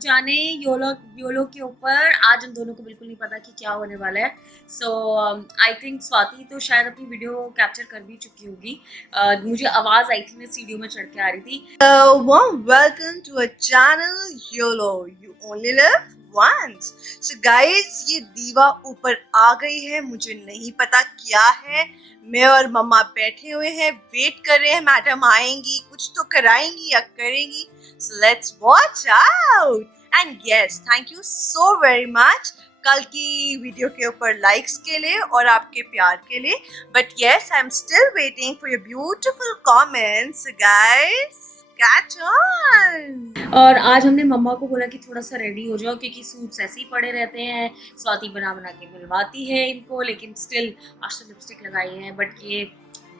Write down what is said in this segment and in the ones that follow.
जाने योलो के ऊपर। आज उन दोनों को बिल्कुल नहीं पता कि क्या होने वाला है। सो आई थिंक स्वाति तो शायद अपनी वीडियो कैप्चर कर भी चुकी होगी। मुझे आवाज आई थी, मैं सीढ़ियों में चढ़ के आ रही थी। Warm welcome to a channel YOLO, you only live once. So guys, ये दीवा ऊपर आ गई है, मुझे नहीं पता क्या है। मैं और मम्मा बैठे हुए हैं, वेट कर रहे हैं मैडम आएंगी, कुछ तो कराएंगी या करेंगी। So let's watch out. And yes, thank you so very much कल की वीडियो के ऊपर लाइक्स के लिए और आपके प्यार के लिए। But yes, I am still waiting for your beautiful comments guys. Catch on. और आज हमने मम्मा को बोला कि थोड़ा सा रेडी हो जाओ, क्योंकि सूट्स ऐसे ही पड़े रहते हैं। स्वाति बना बना के मिलवाती है इनको, लेकिन स्टिल आज तो लिपस्टिक लगाई है। बट ये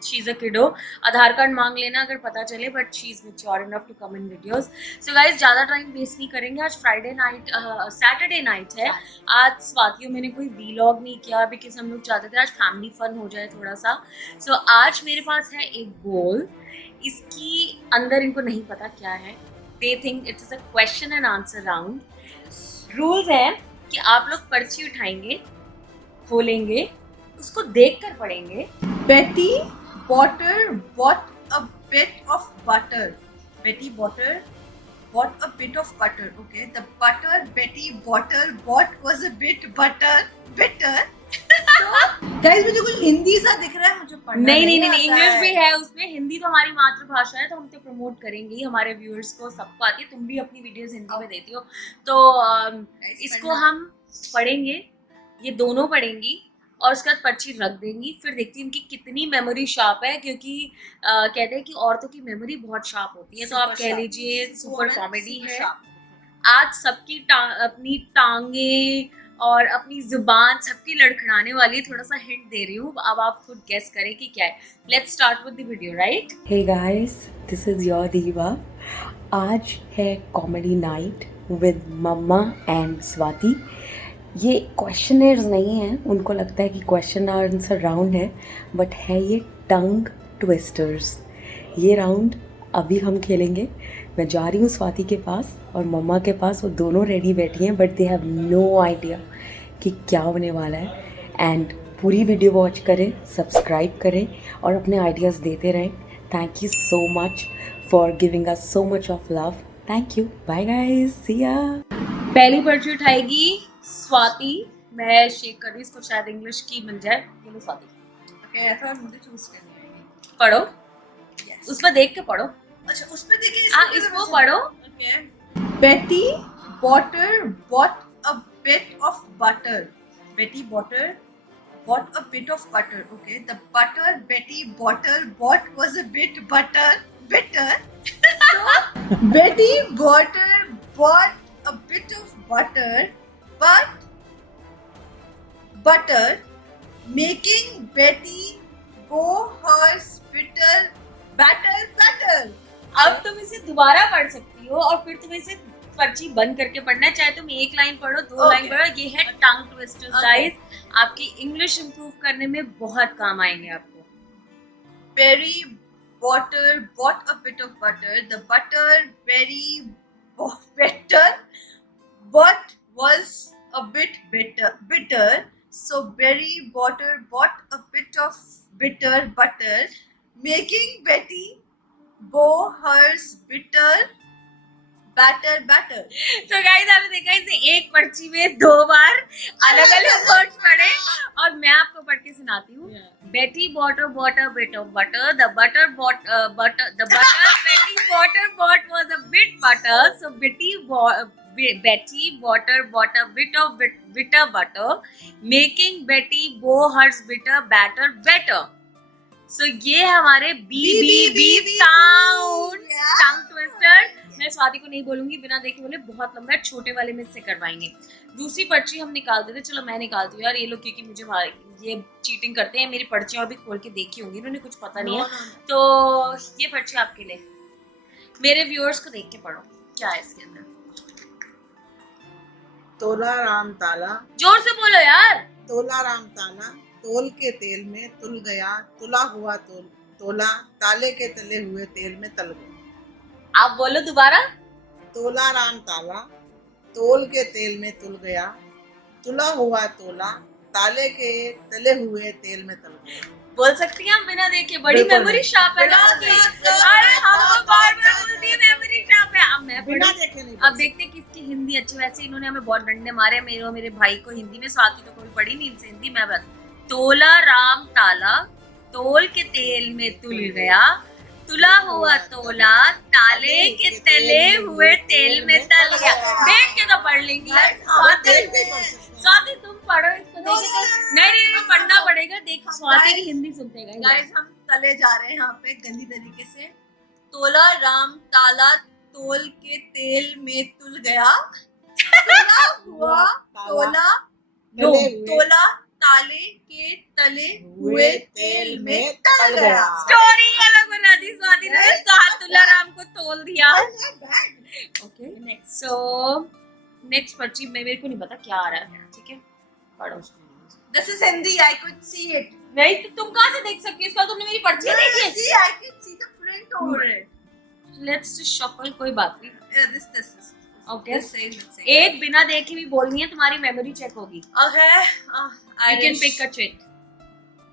शी इज अ किडो। आधार कार्ड मांग लेना अगर पता चले, but she is mature enough to come in videos. So guys, ज़्यादा टाइम वेस्ट नहीं करेंगे। आज फ्राइडे नाइट, सैटरडे नाइट है। आज स्वाति और मैंने कोई वीलॉग नहीं किया, बिकॉज हम लोग चाहते थे आज फैमिली फन हो जाए थोड़ा सा। सो आज मेरे पास है एक बोल, इसकी अंदर इनको नहीं पता क्या है। They think it is a question and answer round. Rules है कि आप लोग पर्ची उठाएंगे, खोलेंगे, उसको देख कर पढ़ेंगे। बेटी Potter bought a bit of butter. Betty Potter bought a bit of butter. Okay, the butter Betty Potter bought was a bit bitter. Guys मुझे कुछ हिंदी सा दिख रहा है, मुझे पढ़ना नहीं, इंग्लिश भी है उसमें। हिंदी तो हमारी मातृभाषा है, तो हम तो प्रमोट करेंगे ही। हमारे व्यूअर्स को सबको आती है, तुम भी अपनी वीडियोस हिंदी में देती हो, तो इसको हम पढ़ेंगे, ये दोनों पढ़ेंगी और उसके बाद पर्ची रख देंगी। फिर देखती हूँ उनकी कितनी मेमोरी शार्प है, क्योंकि कहते हैं कि औरतों की मेमोरी बहुत शार्प होती है। तो आप कह लीजिए सुपर कॉमेडी है। आज सबकी अपनी टांगे और अपनी जुबान सबकी लड़खड़ाने वाली। थोड़ा सा हिंट दे रही हूँ, अब आप खुद गेस करें कि क्या है। Let's start with the video, right? Hey guys, this is your Diva. आज है comedy night with mamma and Swati. ये क्वेश्चनर्स नहीं हैं, उनको लगता है कि क्वेश्चन आंसर राउंड है, बट है ये टंग ट्विस्टर्स। ये राउंड अभी हम खेलेंगे। मैं जा रही हूँ स्वाति के पास और मम्मा के पास, वो दोनों रेडी बैठी हैं, but they have no idea कि क्या होने वाला है। एंड पूरी वीडियो वॉच करें, सब्सक्राइब करें और अपने आइडियाज़ देते रहें। Thank you so much for giving us so much of love. Thank you, bye guys, see ya. पहली पर्ची उठाएगी स्वाति। मैं शेक कर रही हूँ, इसको शायद इंग्लिश की मिल जाए। ये लो स्वाति। ओके, ऐसा मुझे चूज करनी है। पढ़ो, उस पर देख के पढ़ो। अच्छा, उस पे देखिए, इसको पढ़ो। Okay. Betty Potter bought a bit of butter. Betty Potter bought a bit of butter. Okay, the butter Betty bought was a bit bitter. So Betty Potter bought a bit of butter, but butter making Betty go hers batter. अब तुम इसे दोबारा पढ़ सकती हो और फिर तुम्हें इसे पर्ची बंद करके पढ़ना है। चाहे तुम एक लाइन पढ़ो, दो लाइन पढ़ो। ये है टंग ट्विस्टर्स गाइस। आपकी इंग्लिश इंप्रूव करने में बहुत काम आएंगे आपको। Betty Potter bought a bit of butter. The butter very bitter, but was a bit bitter. So Betty Potter bought a bit of bitter butter, making Betty go hers batter. तो guys, आपने देखा इसे एक पर्ची में दो बार अलग अलग वर्ड्स पढ़े, और मैं आपको पढ़ के सुनाती हूँ। Betty bought a bit of butter. The butter Betty bought was a bit butter. So Betty bought a bit of bitter butter, making Betty go hers bitter batter better. So ये हमारे बी साउंड टंग ट्विस्टर। मैं स्वाति को नहीं बोलूंगी, बिना देखे बोले बहुत लंबा है, छोटे वाले में से करवाएंगे। दूसरी पर्ची हम निकाल देते। चलो मैं निकालती हूँ यार, ये लोग क्योंकि मुझे ये चीटिंग करते हैं। मेरी पर्चियां भी खोल के देखी होंगी, इन्होंने कुछ पता नहीं है। तो ये पर्ची आपके लिए, मेरे व्यूअर्स को देख के पढ़ो क्या है इसके अंदर। तोला राम ताला, जोर से बोलो यार। तोला राम ताला, तोल के तेल में तुल गया, तुला हुआ तोला, ताले के तले हुए तेल में तल गया। आप बोलो दोबारा। तोला राम ताला, तोल के तेल में तुल गया, तुला हुआ तोला ताले के तले हुए तेल में तल गया। बोल सकती हैं हम बिना देखे? बड़ी बिल्कुल मेमोरी नहीं। शार्प है ना आपकी। अरे हम तो बार बार बोलती है मेमोरी शार्प है। अब मैं बिना पढ़ी। देखे नहीं अब देखते हैं किसकी हिंदी अच्छी। वैसे इन्होंने हमें बहुत डंडे मारे, मेरे और मेरे भाई को हिंदी में। स्वाति तो कोई पढ़ी नहीं इनसे हिंदी। मैं बता, तोला राम ताला, तोल के तेल में तुल गया, तुला हुआ तोला ताले के तले हुए तेल में तल गया। देख के तो पढ़ लेंगी यार। स्वाति तुम पढ़ो इसको। देख के तो नहीं पढ़ना पड़ेगा। देख स्वाति की हिंदी सुनते गए। गाइस हम तले जा रहे हैं यहाँ पे गंदी तरीके से। तोला राम ताला तोल के तेल में तुल गया, तुला हुआ तोला तोला ताले के तले हुए तेल में तल गया। स्टोरी अलग बना दी स्वाति ने। तुला राम को तोल दिया। Okay next. सो नेक्स्ट पर्ची में मेरे को नहीं पता क्या आ रहा है। ठीक है पढ़ो। This is Hindi, I could see it. नहीं तो तुम कहाँ से देख सकती हो इसका? तुमने मेरी पर्ची देखी है? See I can see the print over it. Let's just shuffle. कोई बात नहीं। दिस ओके एक बिना देखे भी बोलनी है, तुम्हारी मेमोरी चेक होगी। Okay You can pick a check.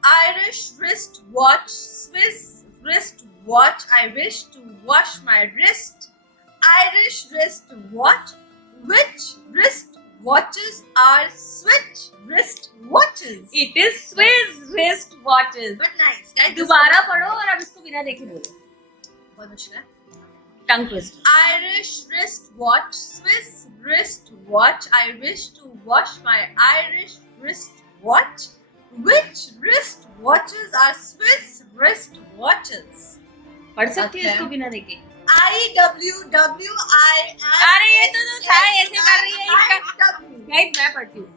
Irish wrist watch, Swiss wrist watch. I wish to wash my wrist. Irish wrist watch. Which wrist watches are Swiss wrist watches? It is Swiss wrist watches. But nice, guys. दोबारा पढ़ो और अब इसको बिना देखे बोलो। बहुत मुश्किल है। Tongue twister. Irish wrist watch, Swiss wrist watch. I wish to wash my Irish wrist watch. Which wrist watches are Swiss wrist watches? पढ़ सकती है Okay. इसको बिना देखे? IWWI. अरे ये तो था, ऐसे कर रही है इसका। Guys मैं पढ़ती हूँ।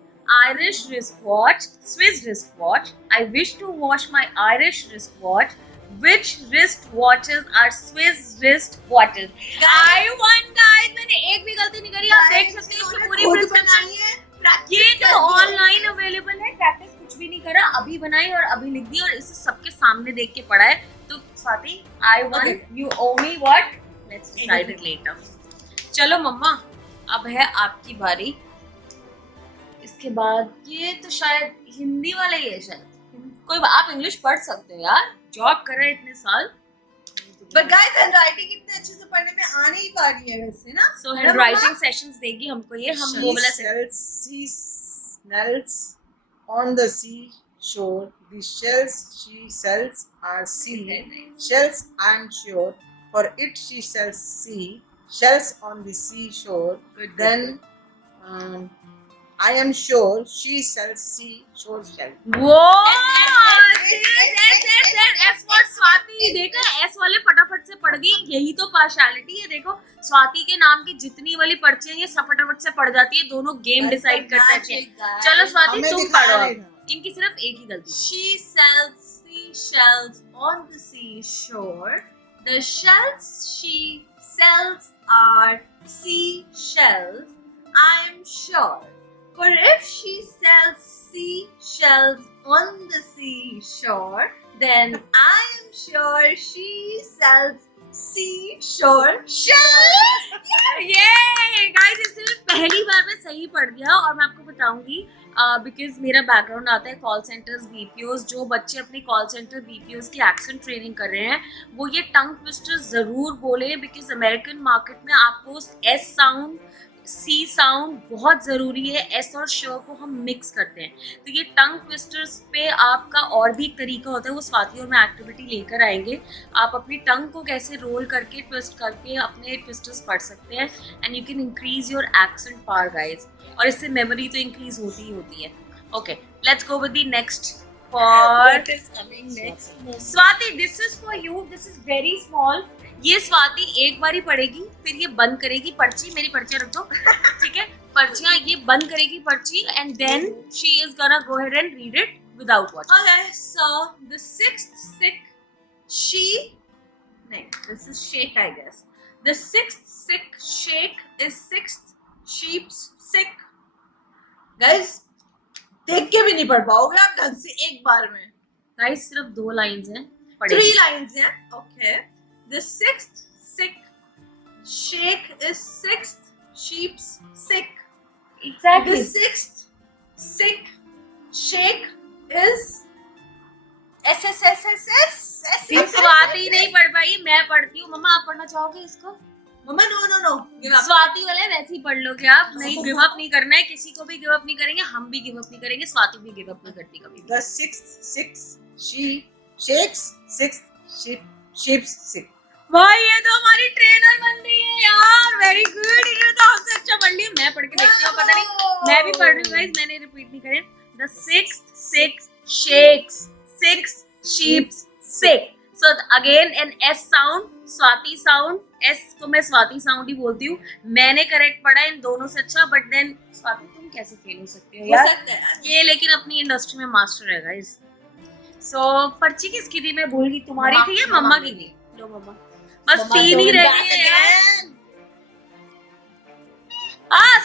Irish wrist watch, Swiss wrist watch. I wish to wash my Irish wrist watch. Which wrist watches are Swiss wrist watches? I won guys. मैंने एक भी गलती नहीं करी। आप देख सकते हो इसकी पूरी प्रिस्क्रिप्शन। ये तो ऑनलाइन अवेलेबल है। प्रैक्टिस कुछ भी नहीं करा, अभी बनाई और अभी लिख दी और इसे सबके सामने देख के पढ़ा है। तो Swati I won, you owe me what? Let's decide it later. चलो मम्मा अब है आपकी बारी। इसके बाद ये तो शायद हिंदी वाला ही है शायद। कोई आप इंग्लिश पढ़ सकते हो यार, जॉब कर रहे हैं इतने साल। But guys, handwriting इतने अच्छे से पढ़ने में आ नहीं पा रही है वैसे ना। सो हैंडराइटिंग सेशंस देगी हमको ये। हम वो वाला She smells on the seashore. The shells she sells are sea shells. I am sure, for it she sells sea shells on the seashore. Then I am sure she sells seashore shells. वो S for Swati. देखा S वाले फटाफट से पढ़ गई। यही तो partiality है। देखो स्वाति के नाम की जितनी वाली पर्चियां ये सब फटाफट से पढ़ जाती है। दोनों गेम डिसाइड करते हैं। चलो स्वाति हमें तुम दिखा पढ़ो। रहे अब इनकी सिर्फ एक ही गलती। She sells seashells on the seashore. The shells she sells are seashells. I'm sure. For if she sells seashells on the seashore, then I am sure she sells seashore shells. ये गाइस इसने पहली बार में सही पढ़ दिया। और मैं आपको बताऊंगी बिकॉज मेरा बैकग्राउंड आता है कॉल सेंटर्स बीपीओज। जो बच्चे अपने कॉल सेंटर बीपीओज की एक्सेंट ट्रेनिंग कर रहे हैं वो ये टंग ट्विस्टर जरूर बोले। बिकॉज अमेरिकन मार्केट में आपको एस साउंड सी साउंड बहुत ज़रूरी है। एस और श को हम मिक्स करते हैं। तो ये टंग ट्विस्टर्स पे आपका और भी एक तरीका होता है, वो स्वाति और मैं एक्टिविटी लेकर आएंगे। आप अपनी टंग को कैसे रोल करके ट्विस्ट करके अपने ट्विस्टर्स पढ़ सकते हैं and you can increase your accent power guys. और इससे मेमोरी तो इंक्रीज होती ही होती है। Okay let's go with the next for What is coming next? Swati. This is for you. This is very small. ये स्वाति एक बार ही पढ़ेगी फिर ये बंद करेगी पर्ची। मेरी पर्चियां रख दो ठीक है। पर्चियां ये बंद करेगी पर्ची and then she is gonna go ahead and read it without watching. Okay, so the sixth sick this is shake, I guess. The sixth sick shake is sixth sheep's sick. Guys, देख के भी नहीं पढ़ पाओगे आप ढंग से एक बार में। गाइस सिर्फ 2 लाइंस हैं। 3 lines हैं। Okay. The sixth sick shake is sixth sheep's sick. Exactly. The sixth sick shake is SSSSS. Swati नहीं पढ़ पाई, मैं पढ़ती हूँ। मम्मा आप पढ़ना चाहोगे इसको? मम्मा no. Give up. स्वाति वाले वैसे ही पढ़ लो क्या आप? नहीं, गिव अप नहीं करना है, किसी को भी गिव अप नहीं करेंगे, हम भी गिव अप नहीं करेंगे, स्वाति भी गिव अप नहीं करती कभी। The sixth she shakes, sixth sheep's sick. भाई ये तो हमारी ट्रेनर बन रही है यार, वेरी गुड। ये तो हमसे अच्छा पढ़ लिया। मैं पढ़ के देखती हूँ, पता नहीं मैं भी पढ़ रही हूँ गाइस, मैंने रिपीट नहीं करे। The sixth shakes, sixth sheep's sick. So again an S sound, Swati sound, S को मैं स्वाति साउंड ही बोलती हूँ। मैंने करेक्ट पढ़ा इन दोनों से अच्छा, बट देन स्वाति तुम कैसे फेल हो सकते हो यार? ये लेकिन अपनी इंडस्ट्री में मास्टर है गाइस। सो पर्ची किसकी थी मैं भूल गई, तुम्हारी थी या मम्मा की थी? लो मम्मा, बस तीन ही रह गई है यार।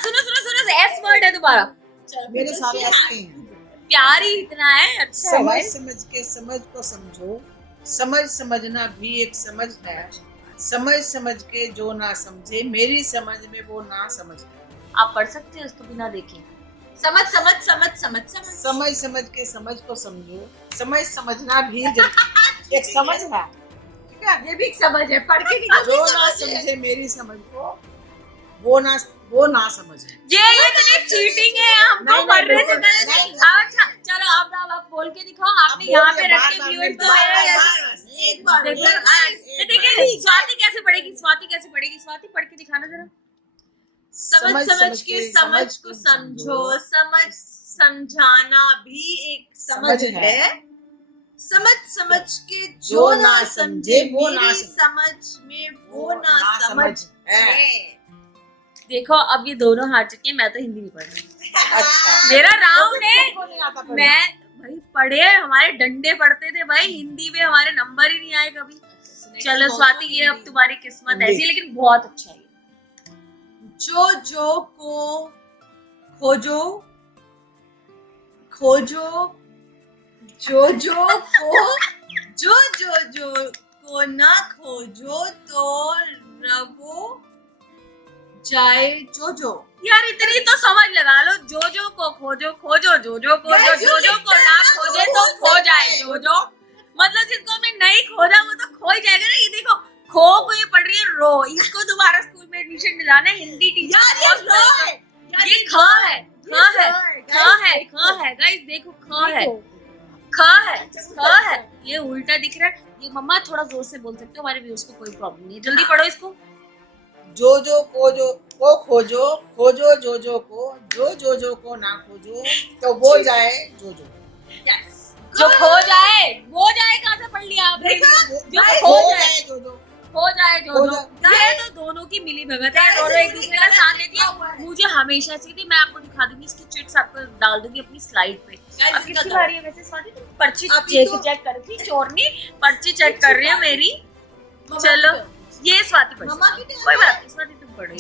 सुनो एस वर्ड है दोबारा। मेरे सारे ऐसे हैं। प्यार ही इतना है, अच्छा है। समझ के समझ को समझो, समझना भी एक समझ है। समझ के जो ना समझे, मेरी समझ में वो ना समझ है। आप पढ़ सकते हो इसको बिना देखे? समझ समझ के समझ को समझो, समझना भी एक समझ है। ठीक है, ये भी एक समझ है, पढ़ के जो ना समझे मेरी समझ को, वो ना समझ है। ये इतनी चीटिंग है, हमको नहीं, पढ़ रहे थे नहीं, पहले। नहीं, अच्छा चलो आप बोल के दिखाओ, आपने यहाँ पे रख के व्यूअर्स को एक बार देखिए स्वाति कैसे पढ़ेगी, स्वाति पढ़ के दिखाना जरा। समझ के समझ को समझो, समझाना भी एक समझ है। समझ के जो ना समझे, मेरी समझ में वो ना समझ है। देखो अब ये दोनों हार चुके हैं, मैं तो हिंदी नहीं पढ़ रही। अच्छा, मेरा राउंड है, नहीं आता पढ़ना। मैं भाई पढ़े, हमारे डंडे पढ़ते थे भाई, हिंदी में हमारे नंबर ही नहीं आए कभी। चलो स्वाति ये अब तुम्हारी किस्मत ऐसी है, लेकिन बहुत अच्छा है। जो को खोजो, जो को ना खोजो तो रवो जाए जो। यार इतनी तो समझ लगा लो, जो को खोजो जो को ना खोजे तो खो जाए जो। मतलब जिसको हमने नहीं खोजा वो तो खो ही जाएगा ना। ये देखो खो को ये पढ़ रही है रो, इसको दोबारा स्कूल में एडमिशन दिलाना है, हिंदी टीचर। ये ख है गाइस, देखो ख है, ये उल्टा दिख रहा है। ये मम्मा थोड़ा जोर से बोल सकते हो, हमारे व्यूअर्स को कोई प्रॉब्लम नहीं है। जल्दी पढ़ो इसको। जो को खोजो जो को ना खोजो तो वो जाए जो। जो खो जाए वो जाए, कहाँ से पढ़ लिया आपने? जो खो जाए जो। ये तो दोनों की मिली भगत है, दोनों एक दूसरे का साथ देती है। मुझे हमेशा ऐसी थी, मैं आपको दिखा दूंगी इसकी चिट्स, आपको डाल दूंगी अपनी स्लाइड पे। अब किसकी बारी है वैसे स्वाति? तुम पर्ची चेक कर रही थी, चोरनी पर्ची चेक कर रही है मेरी। चलो ये स्वाति पढ़, कोई बात नहीं, स्वाति तुम पढ़ो।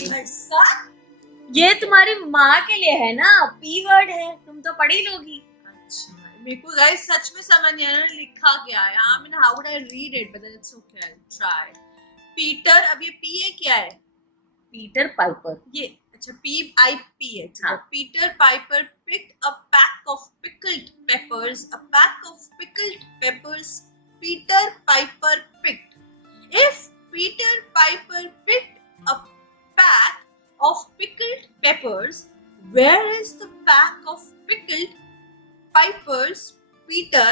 ये तुम्हारी माँ के लिए है ना, पी वर्ड है, तुम तो पढ़ी लोगी। मेरे को गाइस सच में समझ नहीं आया लिखा क्या है। I mean, how would I read it? But then it's okay, I'll try. Peter, अब ये पी है क्या है? Peter Piper. ये अच्छा PIP है। हाँ. Peter Piper picked a pack of pickled peppers. A pack of pickled peppers. Peter Piper picked. If Peter Piper picked a pack of pickled peppers, where is the pack of pickled Pipers Peter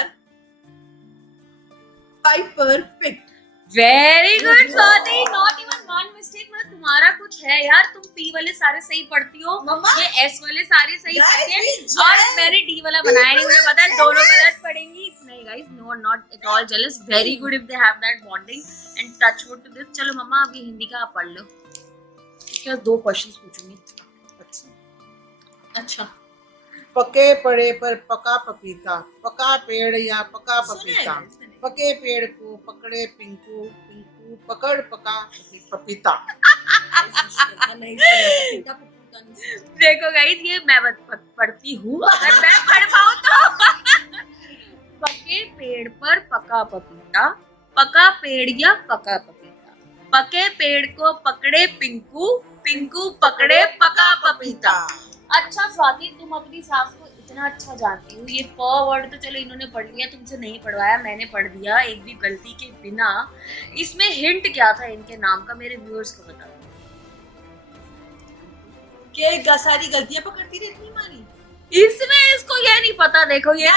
Piper picked? Very good Swati, not even one mistake. मतलब तुम्हारा कुछ है यार, तुम P वाले सारे सही पढ़ती हो, ये एस वाले सारे सही पढ़ते हैं, और मैंने डी वाला बनाया नहीं, मुझे पता है दोनों गलत पढ़ेंगी। नहीं guys, no not at all jealous, very good if they have that bonding and touch wood to this. चलो मम्मा अब ये हिंदी का आप पढ़ लो, इसके बाद 2 क्वेश्चंस पूछूंगी। अच्छा पके पड़े पर पका पपीता, पका पेड़ या पका पपीता, पके पेड़ को पकड़े पिंकू, पिंकू पकड़ पका पपीता। देखो गाइस, ये मैं पढ़ती हूँ, अगर मैं पढ़ पाऊँ तो। पके पेड़ पर पका पपीता, पका पेड़ या पका पपीता, पके पेड़ को पकड़े पिंकू, पिंकू पकड़े पका पपीता। अच्छा स्वाति, तुम अपनी सास को इतना अच्छा जानती हो, ये प वर्ड तो चलो इन्होंने पढ़ लिया, तुमसे नहीं पढ़वाया, मैंने पढ़ दिया एक भी गलती के बिना। इसमें हिंट क्या था इनके नाम का, मेरे व्यूअर्स को बता दो। क्या सारी गलतियां पकड़ती रहती है मानी? इसमें इसको ये नहीं पता, देखो ये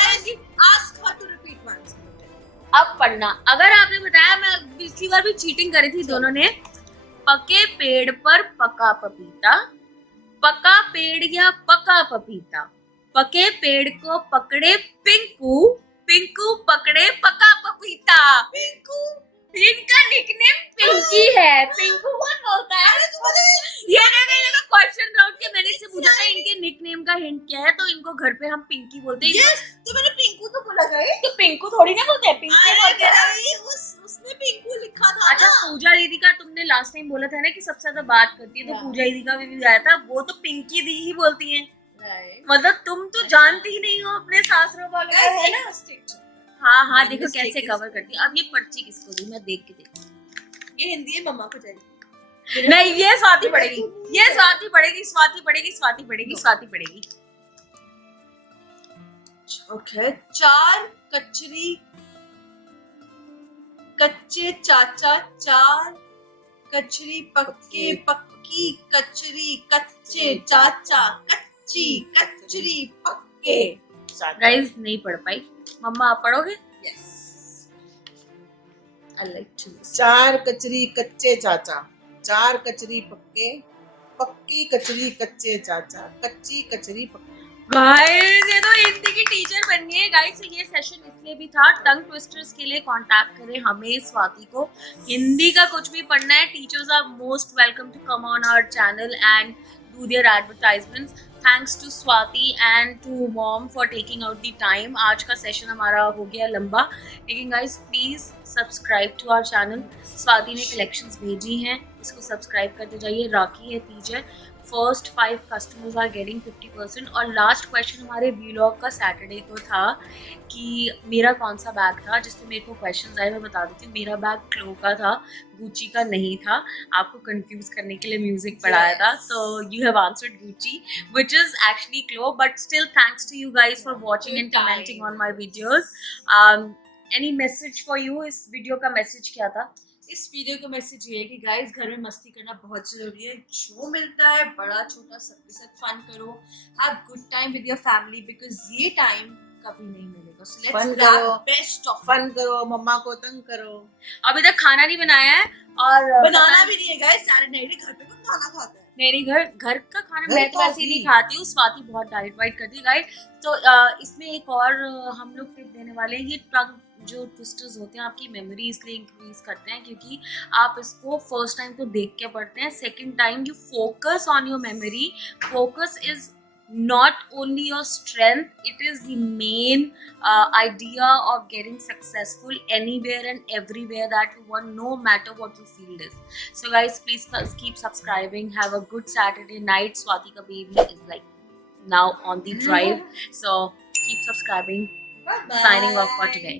ask her to repeat once. अब पढ़ना। अगर आपने बताया, मैं पिछली बार भी चीटिंग करी थी दोनों ने। पके पेड़ पर पका पपीता, पका पेड़ या पका पपीता, पके पेड़ को पकड़े पिंकू, पिंकू पकड़े पका पपीता। पिंकू, इनका निकनेम पिंकी है। पिंकू कौन बोलता है? ये ना क्वेश्चन राउंड के मैंने इससे पूछा था इनके निकनेम का हिंट क्या है, तो इनको घर पे हम पिंकी बोलते हैं। Yes, तो मैंने पिंकू तो बोला गए। तो पिंकू थोड़ी ना बोलते हैं, पिंकी बोलते हैं। उसमें पिंकू लिखा था। अच्छा, पूजा दीदी का तुमने लास्ट टाइम बोला था ना कि सबसे ज्यादा बात करती है, तो पूजा दीदी का भी आया था, वो तो पिंकी दी ही बोलती है। मतलब तुम तो जानती ही नहीं हो अपने सासरों वालों को, है ना? हाँ हाँ, देखो कैसे कवर करती है। अब ये पर्ची किसको दी, मैं देख के देखती। ये हिंदी है, मम्मा को चाहिए। नहीं, ये स्वाति पढ़ेगी, ये स्वाति पढ़ेगी, स्वाति पढ़ेगी, स्वाति पढ़ेगी, स्वाति पढ़ेगी। ओके, 4 कचरी कच्चे चाचा, 4 कचरी पक्के पक्की, कचरी कच्चे चाचा, कच्ची कचरी पक्के। गाइस नहीं पढ़ पाई, मम्मा आप पढ़ोगे? Yes, I like to. 4 कचरी कच्चे चाचा, 4 कचरी पक्के, पक्की कचरी कच्चे चाचा, कच्ची कचरी पक्की। गाइस ये तो हिंदी की टीचर बननी है। गाइस ये सेशन इसलिए भी था, टंग ट्विस्टर्स के लिए कांटेक्ट करें हमें, स्वाति को। हिंदी का कुछ भी पढ़ना है, teachers are most welcome to come on our channel and do their advertisements. Thanks to Swati and to mom for taking out the time. आज का सेशन हमारा हो गया लंबा, लेकिन guys please subscribe to our channel. Swati ने collections भेजी हैं, इसको सब्सक्राइब करते जाइए। राखी है, तीज है। First 5 customers are getting 50%। और लास्ट क्वेश्चन हमारे व्लॉग का सैटरडे को था कि मेरा कौन सा बैग था, जिससे मेरे को क्वेश्चन आए, मैं बता देती हूँ। मेरा बैग क्लो का था, गुची का नहीं था। आपको कंफ्यूज करने के लिए म्यूजिक पढ़ाया था, so you have answered Gucci, which is actually Clo, but still thanks to you guys for watching and commenting on my videos. Any message for you? इस वीडियो का मैसेज क्या था? इस वीडियो का मैसेज ये है कि गाइस घर में मस्ती करना बहुत जरूरी है। जो मिलता है बड़ा छोटा सबके साथ फन करो, have good time with your family, because ये टाइम कभी नहीं मिलेगा। So let's grab best of fun करो, मम्मा को तंग करो। अभी तक खाना नहीं बनाया है और बनाना भी नहीं है गाइस। सैटरडे नाइट घर पे कौन खाना खाता है? नहीं, घर का खाना घर मैं तो तो वैसे ही नहीं भी। खाती हूँ। स्वाति बहुत डाइट वाइट करती है गाइस। तो इसमें एक और हम लोग टिप देने वाले हैं। ये टंग जो ट्विस्टर्स होते हैं आपकी मेमोरी इसलिए इंक्रीज करते हैं क्योंकि आप इसको फर्स्ट टाइम तो देख के पढ़ते हैं, second time you focus on your memory. Focus is not only your strength, it is the main idea of getting successful anywhere and everywhere that you want, no matter what your field is. So guys, please keep subscribing. Have a good Saturday night. Swati ka baby is like now on the drive, so keep subscribing. Bye bye. Signing off for today.